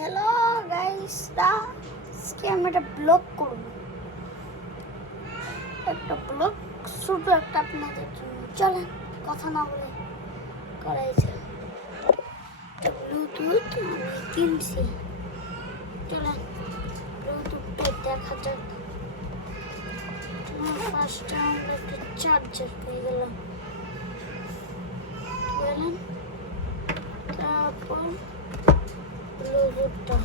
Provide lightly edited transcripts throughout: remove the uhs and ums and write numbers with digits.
Hello গাইসরা, আজকে আমি একটা ব্লগ করব। একটা ব্লগ শুধু একটা আপনাদের জন্য। চলেন কথা না বলে করাই যায়। ব্লুটুথ আমি কিনছি, চলেন ব্লুটুথটা দেখা যাক। ফার্স্টে আমরা একটা চার্জার পেয়ে গেলাম, বুঝলেন? তারপর ব্লুটুথটা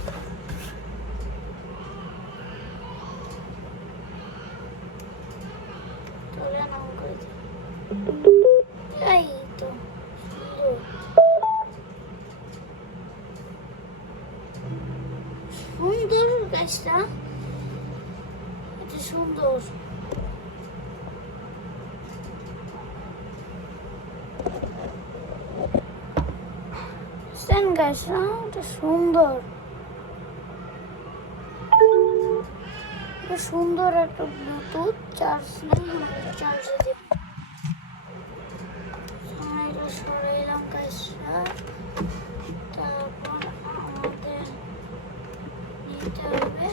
এই তো সুন্দর গাছটা, এটা সুন্দর। গাছটা এটা সুন্দর, এটা সুন্দর একটা ব্লুটুথ। চার্জ নেই, চার্জে দেব। এটা সরে এলাম গাছটা। তারপর আমাদের নিতে হবে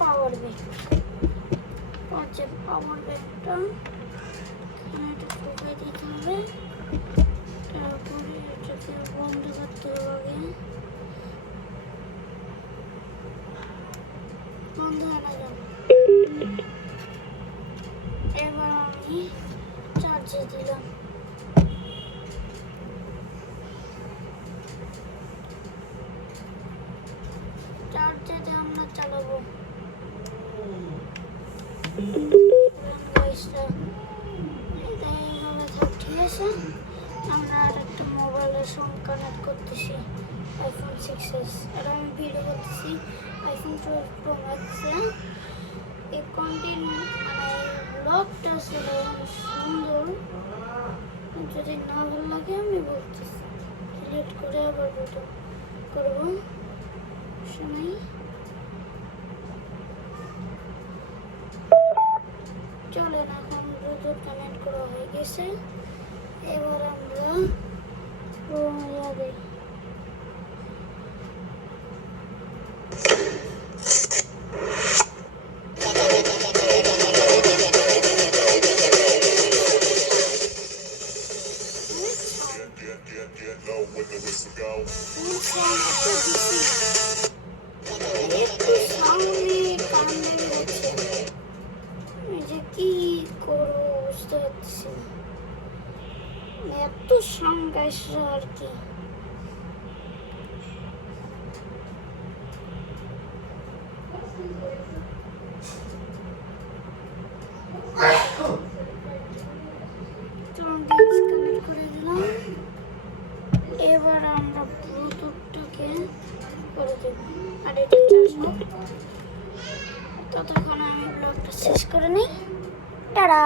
পাওয়ার ব্যাংক। পাওয়ার ব্যাংকটা এটা ঢুকে দিতে হবে। তারপরে এটাকে বন্ধ করতে হবে। বন্ধ হয়ে গেল। এবার আমি চার্জে দিলাম। চার্জে দিয়ে আমরা চালাবো। ঠিক আছে, আমরা আর একটা মোবাইলের সঙ্গে কানেক্ট করতেছি, আইফোন 6s। আর আমি ভিডিও করতেছি আইফোন 12 প্রো ম্যাক্সে। এই কন্টেন্ট ব্লগটা ছিল সুন্দর। যদি না ভালো লাগে আমি বলতেছি, ডিলিট করে আবার ভিডিও করবো। শোনাই, চলেন এখন ব্লুটুথ কানেক্ট করা হয়ে গেছে। এবার আমরা দিই। কি করবো বুঝতে পারছি না, এত সংঘর্ষ আর কি। এবার আমরা ব্লুটুথটাকে করে দেব, আর এটা চার্জ হোক। ততক্ষণ আমি ব্লগটা শেষ করে নিই। টাটা।